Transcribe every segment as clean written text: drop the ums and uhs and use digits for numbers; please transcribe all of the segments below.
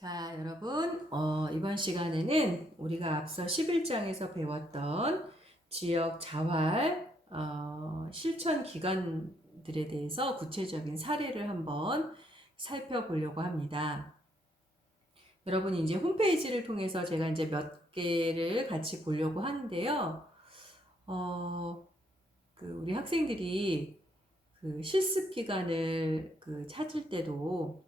자, 여러분, 이번 시간에는 우리가 앞서 11장에서 배웠던 지역 자활 실천 기관들에 대해서 구체적인 사례를 한번 살펴보려고 합니다. 여러분이 이제 홈페이지를 통해서 제가 이제 몇 개를 같이 보려고 하는데요. 우리 학생들이 그 실습 기간을 찾을 때도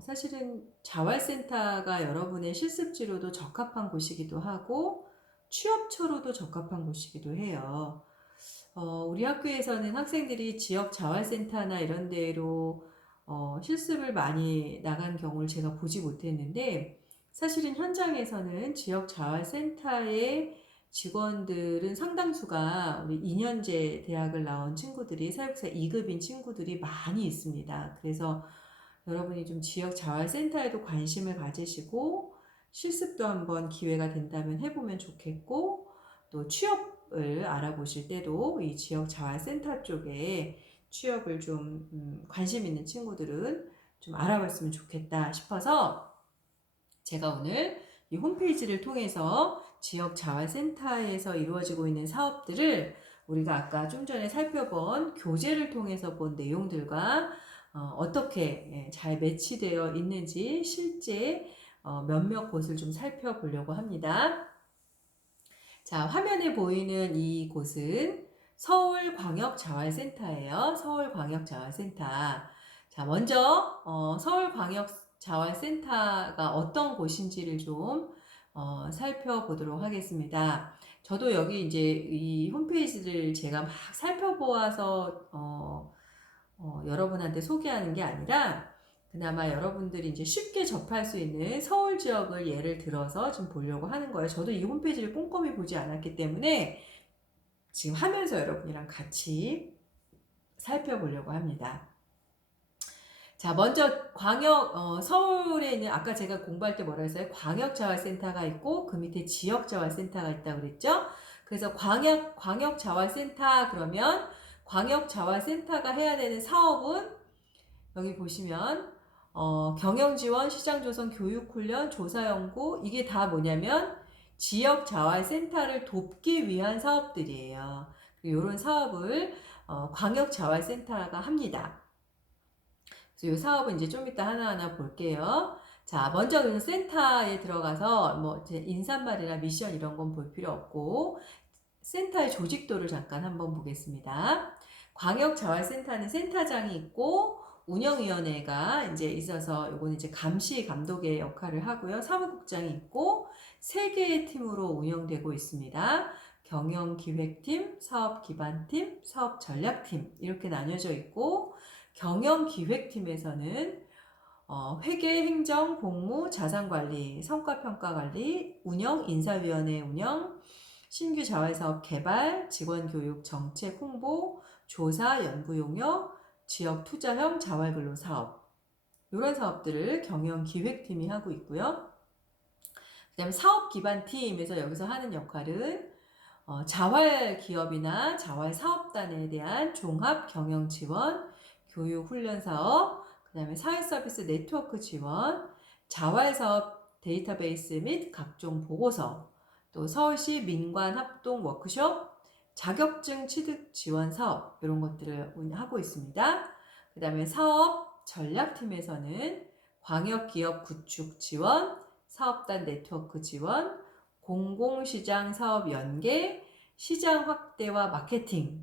사실은 자활센터가 여러분의 실습지로도 적합한 곳이기도 하고 취업처로도 적합한 곳이기도 해요. 우리 학교에서는 학생들이 지역 자활센터나 이런 데로 실습을 많이 나간 경우를 제가 보지 못했는데, 사실은 현장에서는 지역 자활센터의 직원들은 상당수가 우리 2년제 대학을 나온 친구들이, 사육사 2급인 친구들이 많이 있습니다. 그래서 여러분이 좀 지역 자활센터에도 관심을 가지시고 실습도 한번 기회가 된다면 해보면 좋겠고, 또 취업을 알아보실 때도 이 지역 자활센터 쪽에 취업을 좀 관심 있는 친구들은 좀 알아봤으면 좋겠다 싶어서 제가 오늘 이 홈페이지를 통해서 지역 자활센터에서 이루어지고 있는 사업들을 우리가 아까 좀 전에 살펴본 교재를 통해서 본 내용들과 어떻게 잘 매치되어 있는지 실제 몇몇 곳을 좀 살펴보려고 합니다. 자, 화면에 보이는 이 곳은 서울광역자활센터예요. 서울광역자활센터. 자, 먼저 서울광역자활센터가 어떤 곳인지를 좀 살펴보도록 하겠습니다. 저도 여기 이제 이 홈페이지를 제가 막 살펴보아서 여러분한테 소개하는 게 아니라 그나마 여러분들이 이제 쉽게 접할 수 있는 서울 지역을 예를 들어서 좀 보려고 하는 거예요. 저도 이 홈페이지를 꼼꼼히 보지 않았기 때문에 지금 하면서 여러분이랑 같이 살펴보려고 합니다. 자, 먼저 서울에 있는, 아까 제가 공부할 때 뭐라 했어요? 광역자활센터가 있고 그 밑에 지역자활센터가 있다고 그랬죠? 그래서 광역자활센터 그러면 광역자활센터가 해야 되는 사업은 여기 보시면 경영지원, 시장조성, 교육훈련, 조사연구, 이게 다 뭐냐면 지역자활센터를 돕기 위한 사업들이에요. 이런 사업을 광역자활센터가 합니다. 그래서 이 사업은 이제 좀 이따 하나하나 볼게요. 자, 먼저 그래서 센터에 들어가서 뭐 이제 인사말이나 미션 이런 건 볼 필요 없고 센터의 조직도를 잠깐 한번 보겠습니다. 광역자활센터는 센터장이 있고 운영위원회가 이제 있어서 요거는 이제 감시 감독의 역할을 하고요. 사무국장이 있고 3개의 팀으로 운영되고 있습니다. 경영기획팀, 사업기반팀, 사업전략팀 이렇게 나뉘어져 있고, 경영기획팀에서는 회계, 행정, 복무, 자산관리, 성과평가관리, 운영, 인사위원회 운영, 신규 자활사업 개발, 직원교육 정책 홍보, 조사, 연구용역, 지역투자형 자활근로사업, 이런 사업들을 경영기획팀이 하고 있고요. 그 다음에 사업기반팀에서 여기서 하는 역할은 자활기업이나 자활사업단에 대한 종합경영지원, 교육훈련사업, 그 다음에 사회서비스 네트워크 지원, 자활사업 데이터베이스 및 각종 보고서, 또 서울시 민관합동 워크숍, 자격증 취득 지원 사업 이런 것들을 하고 있습니다. 그 다음에 사업 전략팀에서는 광역기업 구축 지원, 사업단 네트워크 지원, 공공시장 사업 연계, 시장 확대와 마케팅,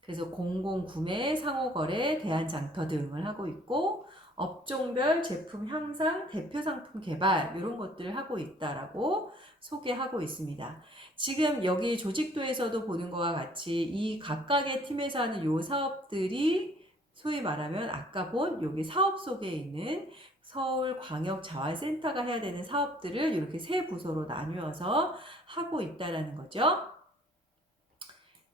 그래서 공공구매, 상호거래, 대한장터 등을 하고 있고, 업종별 제품 향상, 대표 상품 개발 이런 것들을 하고 있다라고 소개하고 있습니다. 지금 여기 조직도에서도 보는 것과 같이 이 각각의 팀에서 하는 요 사업들이 소위 말하면 아까 본 여기 사업 속에 있는 서울광역자활센터가 해야 되는 사업들을 이렇게 3부서로 나누어서 하고 있다라는 거죠.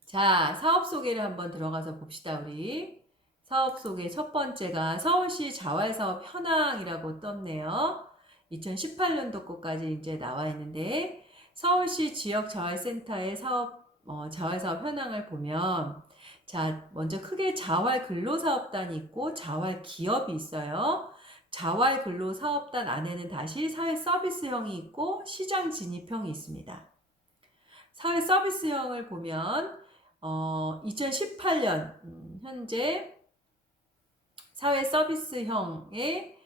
자, 사업 소개를 한번 들어가서 봅시다, 우리. 사업 소개 첫 번째가 서울시 자활사업 현황이라고 떴네요. 2018년도 거까지 이제 나와 있는데, 서울시 지역자활센터의 자활사업 현황을 보면, 자, 먼저 크게 자활근로사업단이 있고, 자활기업이 있어요. 자활근로사업단 안에는 다시 사회서비스형이 있고 시장진입형이 있습니다. 사회서비스형을 보면 2018년 현재 사회서비스형의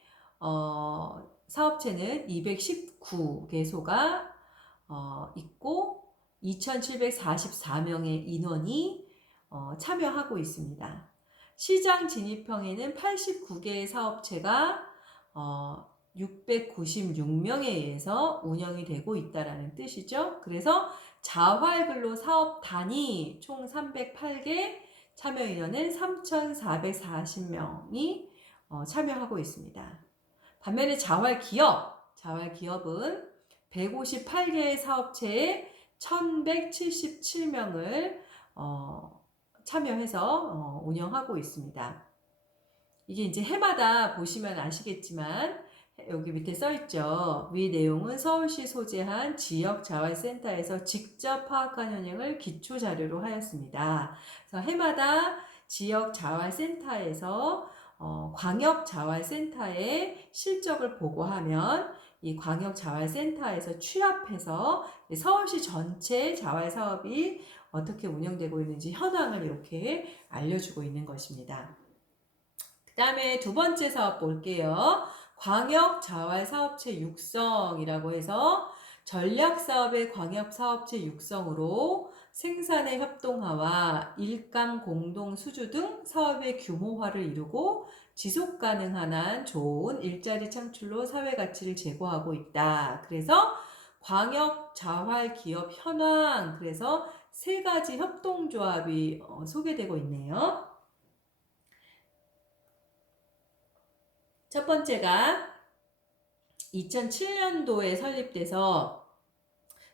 사업체는 219개소가 있고 2,744명의 인원이 참여하고 있습니다. 시장 진입형에는 89개의 사업체가 696명에 의해서 운영이 되고 있다라는 뜻이죠. 그래서 자활근로사업단이 총 308개, 참여 인원은 3,440명이 참여하고 있습니다. 반면에 자활기업은 158개의 사업체에 1,177명을 참여해서 운영하고 있습니다. 이게 이제 해마다 보시면 아시겠지만 여기 밑에 써있죠. 위 내용은 서울시 소재한 지역자활센터에서 직접 파악한 현황을 기초자료로 하였습니다. 그래서 해마다 지역자활센터에서 광역자활센터의 실적을 보고하면 이 광역자활센터에서 취합해서 서울시 전체 자활사업이 어떻게 운영되고 있는지 현황을 이렇게 알려주고 있는 것입니다. 그 다음에 두 번째 사업 볼게요. 광역자활사업체 육성이라고 해서 전략사업의 광역사업체 육성으로 생산의 협동화와 일감 공동 수주 등 사업의 규모화를 이루고 지속가능한 한 좋은 일자리 창출로 사회가치를 제고하고 있다. 그래서 광역자활기업 현황, 그래서 세 가지 협동조합이 소개되고 있네요. 첫 번째가 2007년도에 설립돼서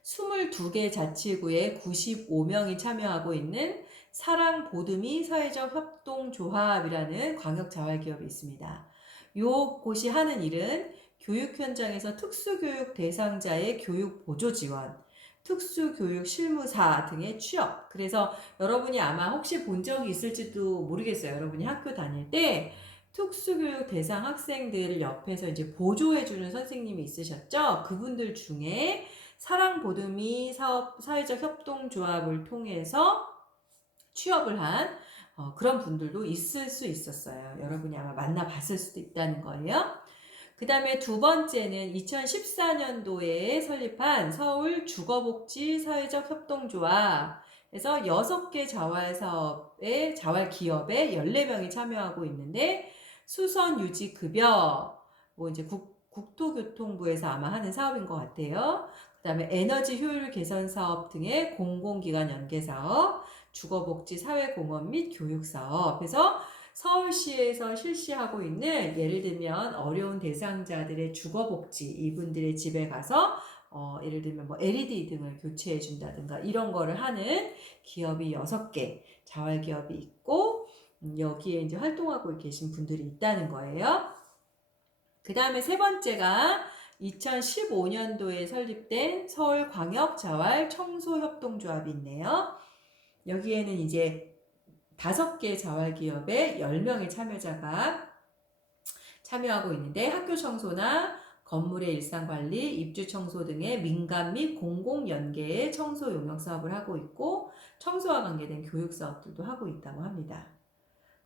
22개 자치구에 95명이 참여하고 있는 사랑보듬이 사회적 협동조합이라는 광역자활기업이 있습니다. 이곳이 하는 일은 교육 현장에서 특수교육 대상자의 교육 보조 지원, 특수교육 실무사 등의 취업. 그래서 여러분이 아마 혹시 본 적이 있을지도 모르겠어요. 여러분이 학교 다닐 때 특수교육 대상 학생들을 옆에서 이제 보조해주는 선생님이 있으셨죠? 그분들 중에 사랑보듬이 사회적 협동조합을 통해서 취업을 한 그런 분들도 있을 수 있었어요. 여러분이 아마 만나봤을 수도 있다는 거예요. 그 다음에 두 번째는 2014년도에 설립한 서울 주거복지 사회적 협동조합. 그래서 6개 자활사업에, 자활기업에 14명이 참여하고 있는데, 수선유지급여, 뭐 이제 국토교통부에서 아마 하는 사업인 것 같아요. 그 다음에 에너지 효율 개선 사업 등의 공공기관 연계 사업, 주거복지 사회공헌 및 교육사업. 그래서 서울시에서 실시하고 있는 예를 들면 어려운 대상자들의 주거복지, 이분들의 집에 가서 예를 들면 뭐 LED 등을 교체해 준다든가 이런 거를 하는 기업이 6개 자활기업이 있고 여기에 이제 활동하고 계신 분들이 있다는 거예요. 그 다음에 세 번째가 2015년도에 설립된 서울광역자활청소협동조합이 있네요. 여기에는 이제 5개 자활기업에 10명의 참여자가 참여하고 있는데 학교 청소나 건물의 일상관리, 입주청소 등의 민간 및 공공연계의 청소 용역 사업을 하고 있고 청소와 관계된 교육 사업들도 하고 있다고 합니다.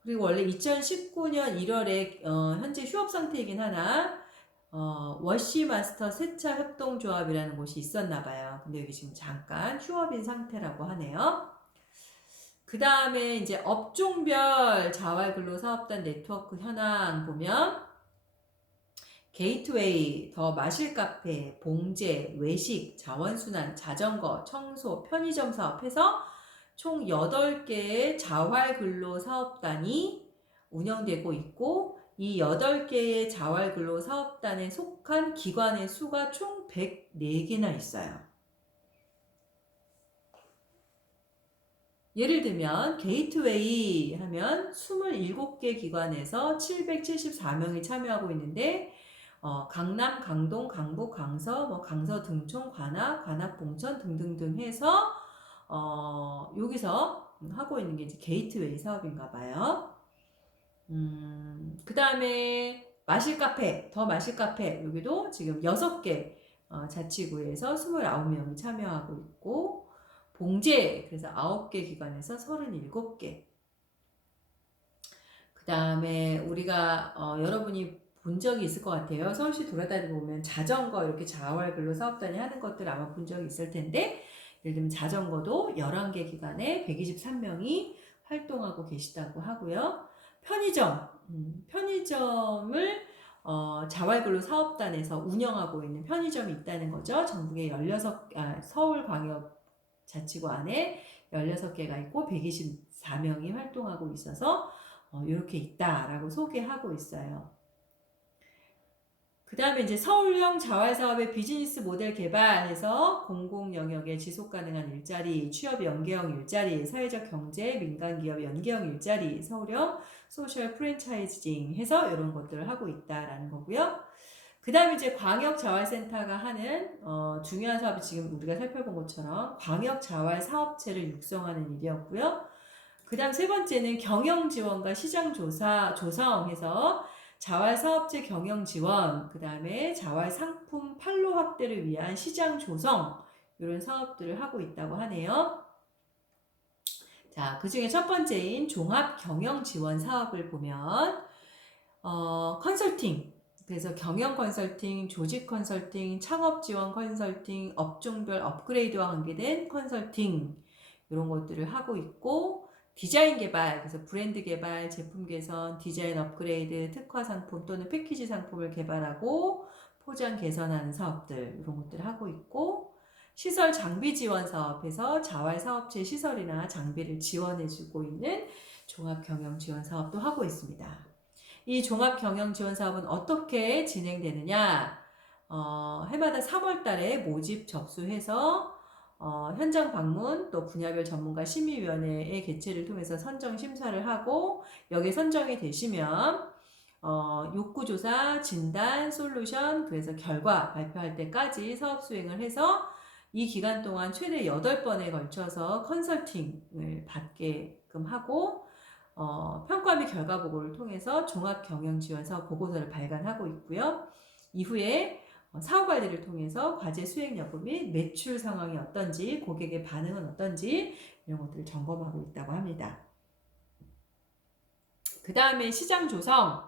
그리고 원래 2019년 1월에 현재 휴업 상태이긴 하나 워시마스터 세차 협동조합이라는 곳이 있었나 봐요. 근데 여기 지금 잠깐 휴업인 상태라고 하네요. 그 다음에 이제 업종별 자활근로사업단 네트워크 현황 보면 게이트웨이, 더 마실 카페, 봉제, 외식, 자원순환, 자전거, 청소, 편의점 사업해서 총 8개의 자활근로사업단이 운영되고 있고 이 8개의 자활근로사업단에 속한 기관의 수가 총 104개나 있어요. 예를 들면 게이트웨이 하면 27개 기관에서 774명이 참여하고 있는데 강남, 강동, 강북, 강서, 강서 등촌, 관악, 봉천 등등등 해서 여기서 하고 있는 게 이제 게이트웨이 사업인가 봐요. 그 다음에 마실 카페, 더 마실 카페, 여기도 지금 6개 자치구에서 29명이 참여하고 있고, 봉제, 그래서 9개 기관에서 37개. 그 다음에 우리가 여러분이 본 적이 있을 것 같아요. 서울시 돌아다니다 보면 자전거 이렇게 자활근로 사업단이 하는 것들 아마 본 적이 있을 텐데, 예를 들면 자전거도 11개 기관에 123명이 활동하고 계시다고 하고요. 편의점을 자활근로 사업단에서 운영하고 있는 편의점이 있다는 거죠. 전국에 16, 서울광역자치구 안에 16개가 있고 124명이 활동하고 있어서 이렇게 있다라고 소개하고 있어요. 그 다음에 이제 서울형 자활사업의 비즈니스 모델 개발해서 공공 영역의 지속 가능한 일자리, 취업 연계형 일자리, 사회적 경제, 민간 기업 연계형 일자리, 서울형 소셜 프랜차이징 해서 이런 것들을 하고 있다라는 거고요. 그 다음에 이제 광역자활센터가 하는 중요한 사업이 지금 우리가 살펴본 것처럼 광역자활사업체를 육성하는 일이었고요. 그 다음 세 번째는 경영지원과 시장조성해서 자활사업체 경영지원, 그 다음에 자활상품 판로 확대를 위한 시장조성, 이런 사업들을 하고 있다고 하네요. 자, 그 중에 첫 번째인 종합경영지원 사업을 보면 컨설팅, 그래서 경영 컨설팅, 조직 컨설팅, 창업 지원 컨설팅, 업종별 업그레이드와 관계된 컨설팅, 이런 것들을 하고 있고, 디자인 개발, 그래서 브랜드 개발, 제품 개선, 디자인 업그레이드, 특화 상품 또는 패키지 상품을 개발하고 포장 개선하는 사업들, 이런 것들을 하고 있고, 시설 장비 지원 사업에서 자활 사업체 시설이나 장비를 지원해주고 있는 종합 경영 지원 사업도 하고 있습니다. 이 종합 경영 지원 사업은 어떻게 진행되느냐? 해마다 3월 달에 모집 접수해서 현장 방문, 또 분야별 전문가 심의위원회의 개최를 통해서 선정 심사를 하고, 여기에 선정이 되시면 욕구조사, 진단, 솔루션, 그래서 결과 발표할 때까지 사업 수행을 해서 이 기간 동안 최대 8번에 걸쳐서 컨설팅을 받게끔 하고, 평가 및 결과 보고를 통해서 종합경영지원사업 보고서를 발간하고 있고요. 이후에 사후 관리를 통해서 과제 수행 여부 및 매출 상황이 어떤지, 고객의 반응은 어떤지 이런 것들을 점검하고 있다고 합니다. 그 다음에 시장 조성.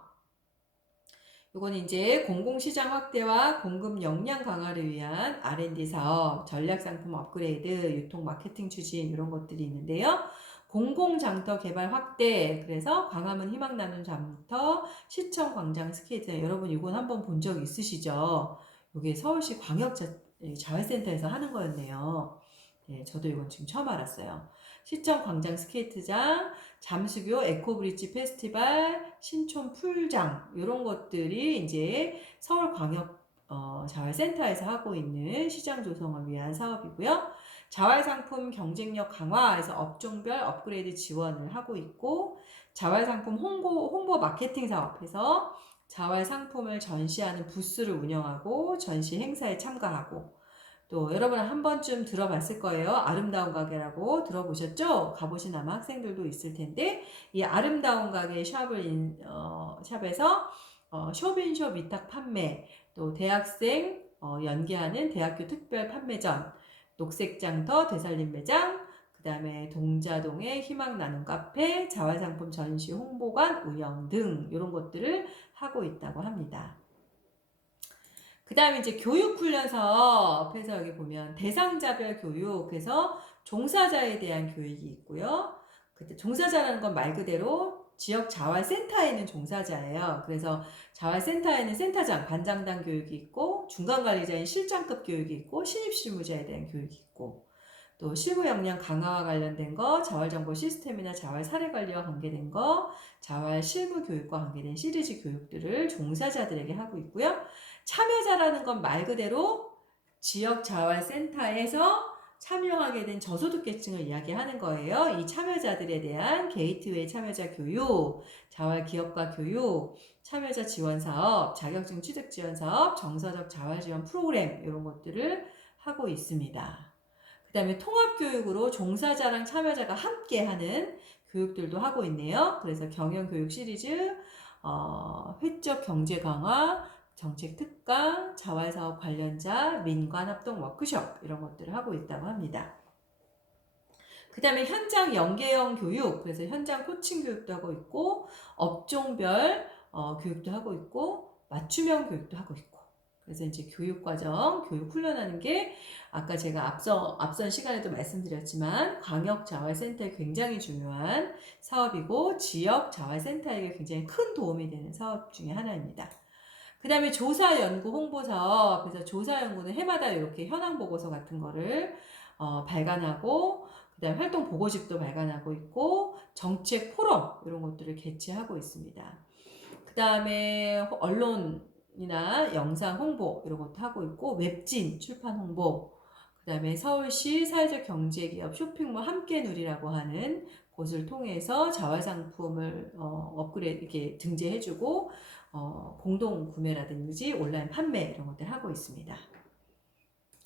이건 이제 공공시장 확대와 공급 역량 강화를 위한 R&D 사업, 전략상품 업그레이드, 유통 마케팅 추진 이런 것들이 있는데요. 공공장터 개발 확대, 그래서 광화문 희망나눔 장터, 시청 광장 스케이트, 여러분 이건 한번 본 적 있으시죠? 이게 서울시 광역자활센터에서 하는 거였네요. 네, 저도 이건 지금 처음 알았어요. 시청 광장 스케이트장, 잠수교 에코브릿지 페스티벌, 신촌 풀장 이런 것들이 이제 서울광역 자활센터에서 하고 있는 시장 조성을 위한 사업이고요. 자활상품 경쟁력 강화에서 업종별 업그레이드 지원을 하고 있고, 자활상품 홍보 마케팅 사업에서 자활상품을 전시하는 부스를 운영하고 전시 행사에 참가하고, 또 여러분 한 번쯤 들어봤을 거예요. 아름다운 가게라고 들어보셨죠? 가보신 아마 학생들도 있을 텐데, 이 아름다운 가게 샵에서 쇼핑숍 위탁 판매, 또 대학생 연계하는 대학교 특별 판매점, 녹색장터 되살림 매장, 그 다음에 동자동의 희망나눔 카페, 자활상품 전시 홍보관 운영 등 이런 것들을 하고 있다고 합니다. 그 다음에 이제 교육훈련 사업에서 여기 보면 대상자별 교육에서 종사자에 대한 교육이 있고요. 그때 종사자라는 건 말 그대로 지역 자활센터에 있는 종사자예요. 그래서 자활센터에는 센터장, 반장단 교육이 있고, 중간관리자인 실장급 교육이 있고, 신입실무자에 대한 교육이 있고, 또 실무 역량 강화와 관련된 거, 자활정보 시스템이나 자활 사례관리와 관계된 거, 자활 실무 교육과 관계된 시리즈 교육들을 종사자들에게 하고 있고요. 참여자라는 건 말 그대로 지역 자활센터에서 참여하게 된 저소득계층을 이야기하는 거예요. 이 참여자들에 대한 게이트웨이 참여자 교육, 자활기업가 교육, 참여자 지원사업, 자격증 취득 지원사업, 정서적 자활지원 프로그램 이런 것들을 하고 있습니다. 그 다음에 통합교육으로 종사자랑 참여자가 함께하는 교육들도 하고 있네요. 그래서 경영교육 시리즈, 회적 경제 강화, 정책 특강, 자활사업 관련자, 민관 합동 워크숍 이런 것들을 하고 있다고 합니다. 그 다음에 현장 연계형 교육, 그래서 현장 코칭 교육도 하고 있고, 업종별 교육도 하고 있고, 맞춤형 교육도 하고 있고. 그래서 이제 교육과정, 교육 훈련하는 게 아까 제가 앞선 시간에도 말씀드렸지만 광역자활센터에 굉장히 중요한 사업이고 지역자활센터에게 굉장히 큰 도움이 되는 사업 중에 하나입니다. 그 다음에 조사, 연구, 홍보 사업. 그래서 조사, 연구는 해마다 이렇게 현황 보고서 같은 거를 발간하고, 그 다음에 활동 보고집도 발간하고 있고, 정책 포럼 이런 것들을 개최하고 있습니다. 그 다음에 언론이나 영상 홍보 이런 것도 하고 있고, 웹진 출판 홍보, 그 다음에 서울시 사회적 경제기업 쇼핑몰 함께 누리라고 하는 곳을 통해서 자활상품을 업그레이드 이렇게 등재해주고 공동 구매라든지 온라인 판매 이런 것들 하고 있습니다.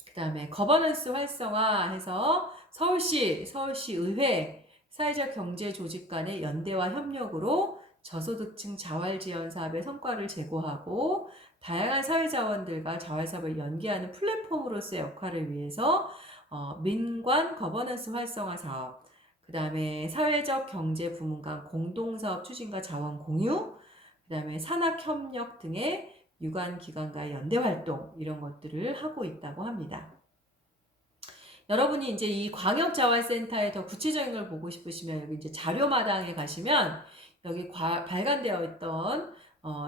그 다음에 거버넌스 활성화해서 서울시 의회, 사회적 경제 조직 간의 연대와 협력으로 저소득층 자활지원 사업의 성과를 제고하고 다양한 사회자원들과 자활사업을 연계하는 플랫폼으로서의 역할을 위해서 민관 거버넌스 활성화 사업, 그 다음에 사회적 경제 부문 간 공동사업 추진과 자원 공유, 그 다음에 산학협력 등의 유관기관과의 연대활동 이런 것들을 하고 있다고 합니다. 여러분이 이제 이 광역자활센터의 더 구체적인 걸 보고 싶으시면 여기 이제 자료마당에 가시면 여기 발간되어 있던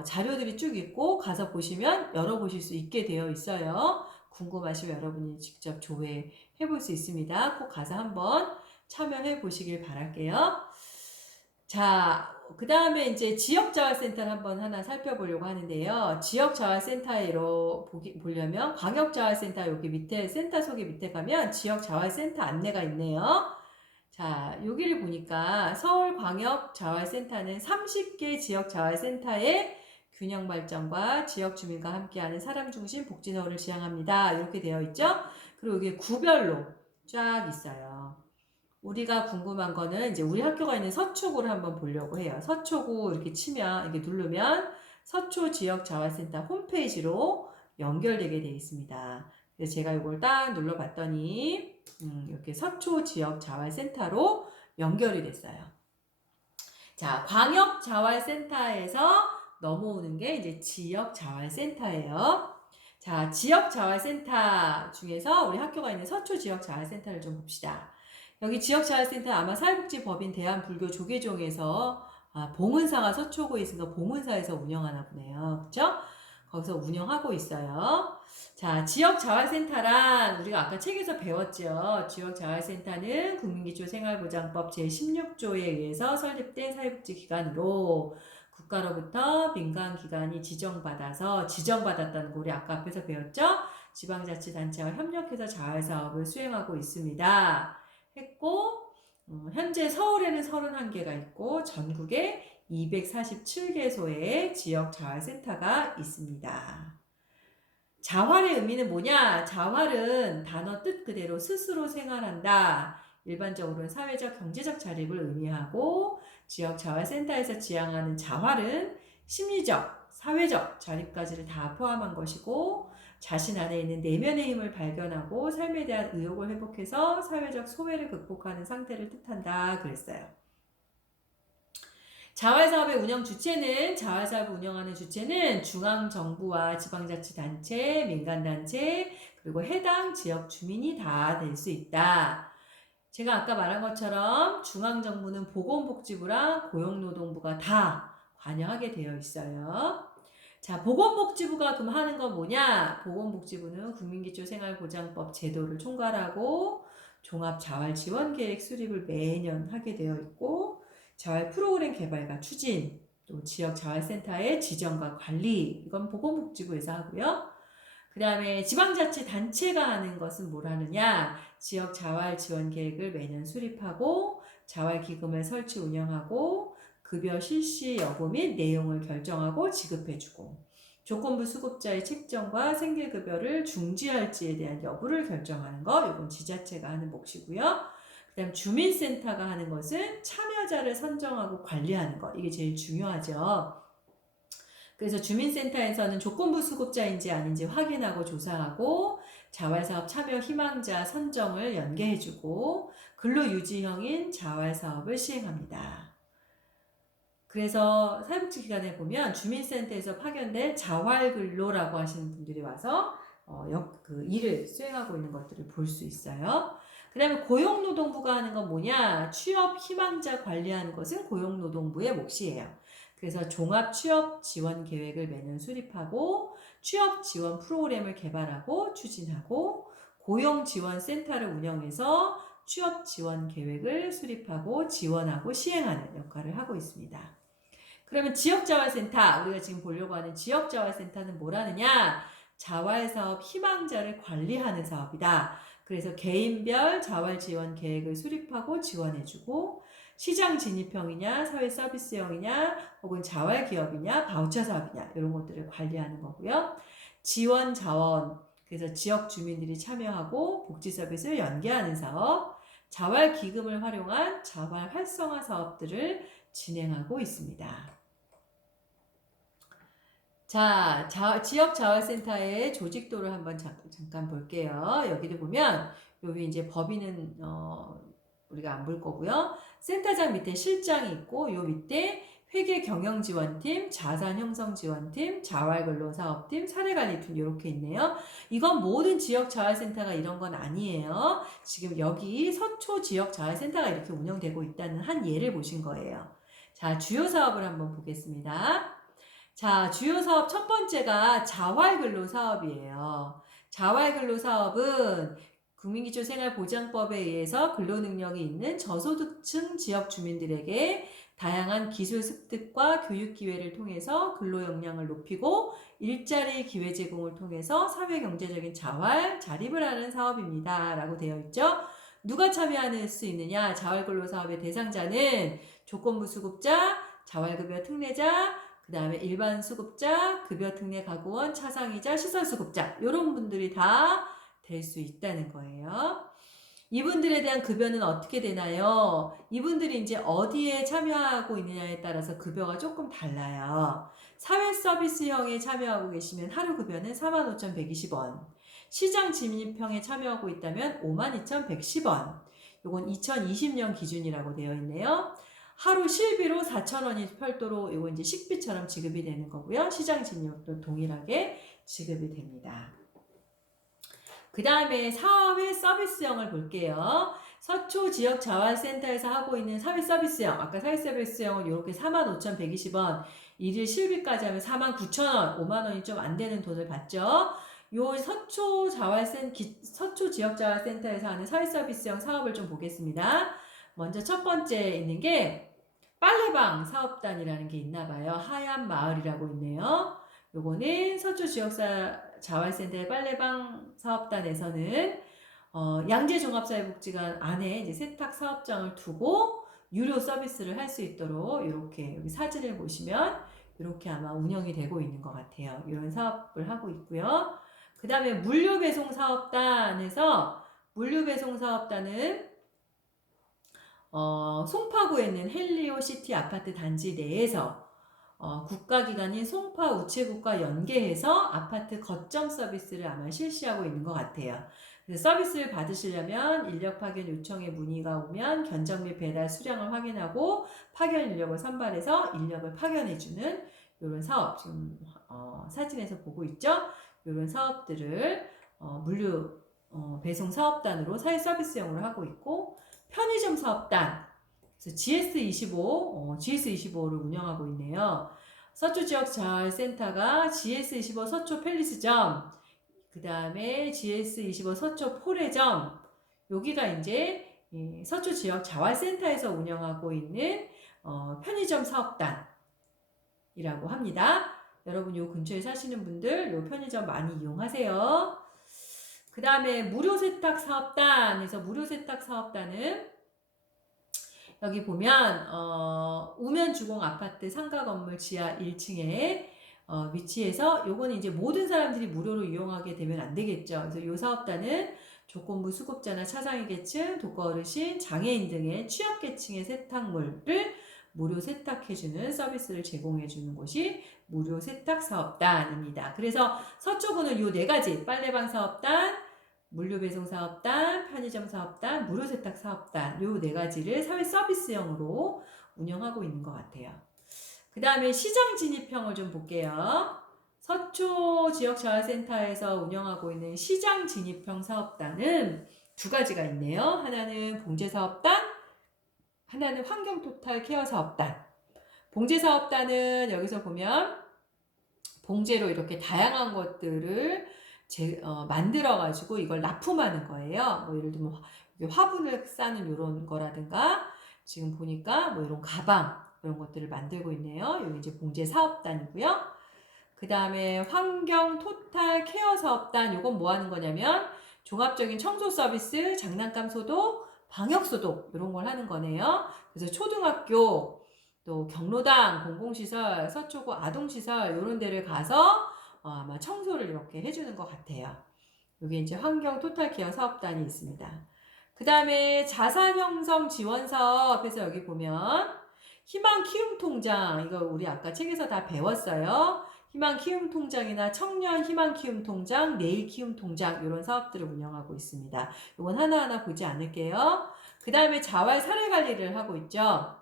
자료들이 쭉 있고 가서 보시면 열어보실 수 있게 되어 있어요. 궁금하시면 여러분이 직접 조회해 볼 수 있습니다. 꼭 가서 한번 참여해 보시길 바랄게요. 자, 그 다음에 이제 지역자활센터를 한번 하나 살펴보려고 하는데요. 지역자활센터로 보려면 광역자활센터 여기 밑에 센터 속에 밑에 가면 지역자활센터 안내가 있네요. 자, 여기를 보니까 서울광역자활센터는 30개 지역자활센터의 균형 발전과 지역 주민과 함께하는 사람 중심 복지사업을 지향합니다. 이렇게 되어 있죠. 그리고 이게 구별로 쫙 있어요. 우리가 궁금한 거는 이제 우리 학교가 있는 서초구를 한번 보려고 해요. 서초구 이렇게 치면, 이렇게 누르면 서초 지역자활센터 홈페이지로 연결되게 되어 있습니다. 그래서 제가 이걸 딱 눌러봤더니 이렇게 서초 지역자활센터로 연결이 됐어요. 자, 광역자활센터에서 넘어오는 게 이제 지역자활센터예요. 자, 지역자활센터 중에서 우리 학교가 있는 서초 지역자활센터를 좀 봅시다. 여기 지역자활센터 아마 사회복지법인 대한불교조계종에서 봉은사가 서초구에 있으니까 봉은사에서 운영하나 보네요. 그쵸? 거기서 운영하고 있어요. 자, 지역자활센터란 우리가 아까 책에서 배웠죠. 지역자활센터는 국민기초생활보장법 제16조에 의해서 설립된 사회복지기관으로 국가로부터 민간기관이 지정받았다는 거 우리 아까 앞에서 배웠죠? 지방자치단체와 협력해서 자활사업을 수행하고 있습니다. 했고 현재 서울에는 31개가 있고 전국에 247개소의 지역자활센터가 있습니다. 자활의 의미는 뭐냐? 자활은 단어 뜻 그대로 스스로 생활한다. 일반적으로는 사회적, 경제적 자립을 의미하고 지역자활센터에서 지향하는 자활은 심리적, 사회적 자립까지를 다 포함한 것이고 자신 안에 있는 내면의 힘을 발견하고 삶에 대한 의욕을 회복해서 사회적 소외를 극복하는 상태를 뜻한다 그랬어요. 자활사업의 자활사업을 운영하는 주체는 중앙정부와 지방자치단체, 민간단체, 그리고 해당 지역 주민이 다 될 수 있다. 제가 아까 말한 것처럼 중앙정부는 보건복지부랑 고용노동부가 다 관여하게 되어 있어요. 자, 보건복지부가 그럼 하는 건 뭐냐? 보건복지부는 국민기초생활보장법 제도를 총괄하고 종합자활지원계획 수립을 매년 하게 되어 있고 자활 프로그램 개발과 추진, 또 지역자활센터의 지정과 관리, 이건 보건복지부에서 하고요. 그 다음에 지방자치단체가 하는 것은 뭘 하느냐? 지역자활지원계획을 매년 수립하고 자활기금을 설치 운영하고 급여 실시 여부 및 내용을 결정하고 지급해주고 조건부 수급자의 책정과 생계급여를 중지할지에 대한 여부를 결정하는 거, 이건 지자체가 하는 몫이고요. 그 다음 주민센터가 하는 것은 참여자를 선정하고 관리하는 것, 이게 제일 중요하죠. 그래서 주민센터에서는 조건부 수급자인지 아닌지 확인하고 조사하고 자활사업 참여 희망자 선정을 연계해주고 근로유지형인 자활사업을 시행합니다. 그래서 사회복지기관에 보면 주민센터에서 파견된 자활근로라고 하시는 분들이 와서 그 일을 수행하고 있는 것들을 볼 수 있어요. 그 다음에 고용노동부가 하는 건 뭐냐? 취업 희망자 관리하는 것은 고용노동부의 몫이에요. 그래서 종합 취업 지원 계획을 매년 수립하고 취업 지원 프로그램을 개발하고 추진하고 고용 지원 센터를 운영해서 취업 지원 계획을 수립하고 지원하고 시행하는 역할을 하고 있습니다. 그러면 지역자활센터, 우리가 지금 보려고 하는 지역자활센터는 뭐라느냐? 자활사업 희망자를 관리하는 사업이다. 그래서 개인별 자활지원 계획을 수립하고 지원해주고 시장 진입형이냐, 사회 서비스형이냐, 혹은 자활기업이냐, 바우처 사업이냐 이런 것들을 관리하는 거고요. 지원 자원, 그래서 지역 주민들이 참여하고 복지 서비스를 연계하는 사업, 자활기금을 활용한 자활 활성화 사업들을 진행하고 있습니다. 자, 지역자활센터의 조직도를 한번 잠깐 볼게요. 여기도 보면 여기 이제 법인은 우리가 안 볼 거고요. 센터장 밑에 실장이 있고 요 밑에 회계경영지원팀, 자산형성지원팀, 자활근로사업팀, 사례관리팀 이렇게 있네요. 이건 모든 지역자활센터가 이런 건 아니에요. 지금 여기 서초 지역자활센터가 이렇게 운영되고 있다는 한 예를 보신 거예요. 자, 주요 사업을 한번 보겠습니다. 자, 주요 사업 첫 번째가 자활근로 사업이에요. 자활근로 사업은 국민기초생활보장법에 의해서 근로능력이 있는 저소득층 지역 주민들에게 다양한 기술 습득과 교육 기회를 통해서 근로 역량을 높이고 일자리 기회 제공을 통해서 사회 경제적인 자립을 하는 사업입니다. 라고 되어 있죠. 누가 참여할 수 있느냐? 자활근로 사업의 대상자는 조건부 수급자, 자활급여 특례자, 그 다음에 일반 수급자, 급여 특례 가구원, 차상이자, 시설 수급자 이런 분들이 다 될 수 있다는 거예요. 이분들에 대한 급여는 어떻게 되나요? 이분들이 이제 어디에 참여하고 있느냐에 따라서 급여가 조금 달라요. 사회 서비스형에 참여하고 계시면 하루 급여는 45,120원. 시장 진입형에 참여하고 있다면 52,110원. 요건 2020년 기준이라고 되어 있네요. 하루 실비로 4,000원이 별도로 요거 이제 식비처럼 지급이 되는 거고요. 시장 진입도 동일하게 지급이 됩니다. 그 다음에 사회 서비스형을 볼게요. 서초 지역 자활센터에서 하고 있는 사회 서비스형, 아까 사회 서비스형은 이렇게 45,120원, 일일 실비까지 하면 49,000원, 5만원이 좀 안 되는 돈을 받죠. 요 서초 지역 자활센터에서 하는 사회 서비스형 사업을 좀 보겠습니다. 먼저 첫 번째 있는 게 빨래방 사업단이라는 게 있나 봐요. 하얀 마을이라고 있네요. 요거는 서초 지역사 자활센터의 빨래방 사업단에서는 양재종합사회복지관 안에 이제 세탁 사업장을 두고 유료 서비스를 할 수 있도록 이렇게 여기 사진을 보시면 이렇게 아마 운영이 되고 있는 것 같아요. 이런 사업을 하고 있고요. 그 다음에 물류배송 사업단에서 물류배송 사업단은 송파구에 있는 헬리오시티 아파트 단지 내에서 국가기관인 송파 우체국과 연계해서 아파트 거점 서비스를 아마 실시하고 있는 것 같아요. 그래서 서비스를 받으시려면 인력 파견 요청에 문의가 오면 견적 및 배달 수량을 확인하고 파견 인력을 선발해서 인력을 파견해주는 이런 사업 지금 사진에서 보고 있죠. 이런 사업들을 물류 배송 사업단으로 사회 서비스형으로 하고 있고 편의점 사업단 그래서 GS25를 운영하고 있네요. 서초 지역 자활센터가 GS25 서초 팰리스점, 그 다음에 GS25 서초 포레점, 여기가 이제 서초 지역 자활센터에서 운영하고 있는 편의점 사업단이라고 합니다. 여러분 요 근처에 사시는 분들 요 편의점 많이 이용하세요. 그 다음에 무료세탁 사업단에서 무료세탁 사업단은 여기 보면 우면주공 아파트 상가 건물 지하 1층에 위치해서 요거는 이제 모든 사람들이 무료로 이용하게 되면 안 되겠죠. 그래서 요 사업단은 조건부 수급자나 차상위 계층, 독거 어르신, 장애인 등의 취약계층의 세탁물을 무료 세탁해주는 서비스를 제공해주는 곳이 무료 세탁 사업단입니다. 그래서 서초구는 요 네 가지, 빨래방 사업단, 물류 배송 사업단, 편의점 사업단, 무료 세탁 사업단, 요 네 가지를 사회 서비스형으로 운영하고 있는 것 같아요. 그 다음에 시장 진입형을 좀 볼게요. 서초 지역자활센터에서 운영하고 있는 시장 진입형 사업단은 두 가지가 있네요. 하나는 봉제사업단, 하나는 환경토탈 케어 사업단. 봉제사업단은 여기서 보면 봉제로 이렇게 다양한 것들을 만들어가지고 이걸 납품하는 거예요. 뭐 예를 들면 화분을 싸는 이런 거라든가 지금 보니까 뭐 이런 가방 이런 것들을 만들고 있네요. 여기 이제 봉제 사업단이고요. 그 다음에 환경 토탈 케어 사업단, 요건 뭐 하는 거냐면 종합적인 청소 서비스, 장난감 소독, 방역 소독 이런 걸 하는 거네요. 그래서 초등학교, 또 경로당, 공공시설, 서초구 아동시설 이런 데를 가서 아마 청소를 이렇게 해주는 것 같아요. 여기 이제 환경 토탈 케어 사업단이 있습니다. 그 다음에 자산 형성 지원 사업에서 여기 보면 희망 키움 통장, 이거 우리 아까 책에서 다 배웠어요. 희망 키움 통장이나 청년 희망 키움 통장, 내일 키움 통장 이런 사업들을 운영하고 있습니다. 이건 하나하나 보지 않을게요. 그 다음에 자활 사례 관리를 하고 있죠.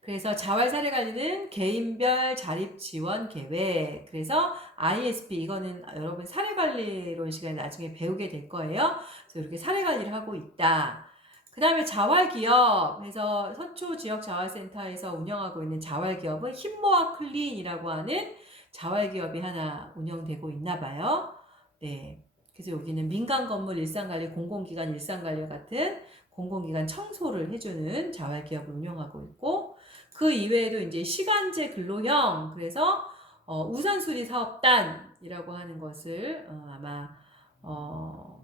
그래서 자활 사례 관리는 개인별 자립 지원 계획. 그래서 ISP 이거는 여러분 사례 관리론 시간에 나중에 배우게 될 거예요. 그래서 이렇게 사례 관리를 하고 있다. 그 다음에 자활기업, 해서 서초 지역자활센터에서 운영하고 있는 자활기업은 힘모아 클린이라고 하는 자활기업이 하나 운영되고 있나 봐요. 네. 그래서 여기는 민간건물 일상관리, 공공기관 일상관리 같은 공공기관 청소를 해주는 자활기업을 운영하고 있고, 그 이외에도 이제 시간제 근로형, 그래서 우선수리 사업단이라고 하는 것을 아마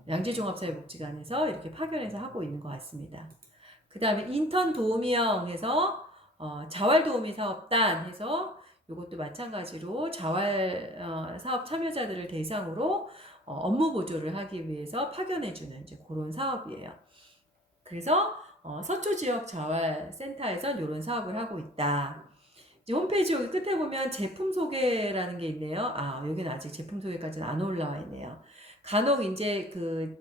양재종합사회복지관에서 이렇게 파견해서 하고 있는 것 같습니다. 그 다음에 인턴 도우미형 해서 자활도우미 사업단 해서 이것도 마찬가지로 자활 사업 참여자들을 대상으로 업무 보조를 하기 위해서 파견해주는 이제 그런 사업이에요. 그래서 서초 지역 자활센터에선 이런 사업을 하고 있다. 이제 홈페이지 여기 끝에 보면 제품 소개라는 게 있네요. 여기는 아직 제품 소개까지는 안 올라와 있네요. 간혹 이제 그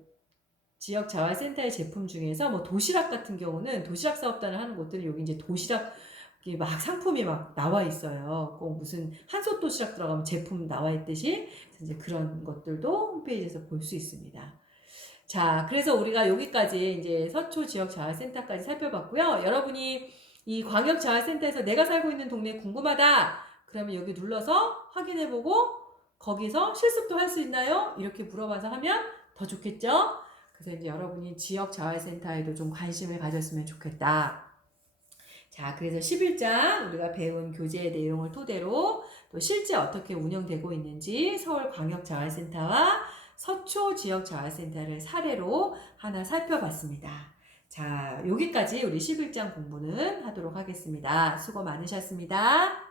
지역 자활센터의 제품 중에서 뭐 도시락 같은 경우는 도시락 사업단을 하는 곳들은 여기 이제 도시락이 막 상품이 막 나와 있어요. 꼭 무슨 한솥 도시락 들어가면 제품 나와 있듯이 이제 그런 것들도 홈페이지에서 볼 수 있습니다. 자, 그래서 우리가 여기까지 이제 서초 지역 자활센터까지 살펴봤고요. 여러분이 이 광역 자활센터에서 내가 살고 있는 동네 궁금하다. 그러면 여기 눌러서 확인해보고 거기서 실습도 할 수 있나요? 이렇게 물어봐서 하면 더 좋겠죠? 그래서 이제 여러분이 지역 자활센터에도 좀 관심을 가졌으면 좋겠다. 자, 그래서 11장 우리가 배운 교재의 내용을 토대로 또 실제 어떻게 운영되고 있는지 서울광역자활센터와 서초 지역자활센터를 사례로 하나 살펴봤습니다. 자, 여기까지 우리 11장 공부는 하도록 하겠습니다. 수고 많으셨습니다.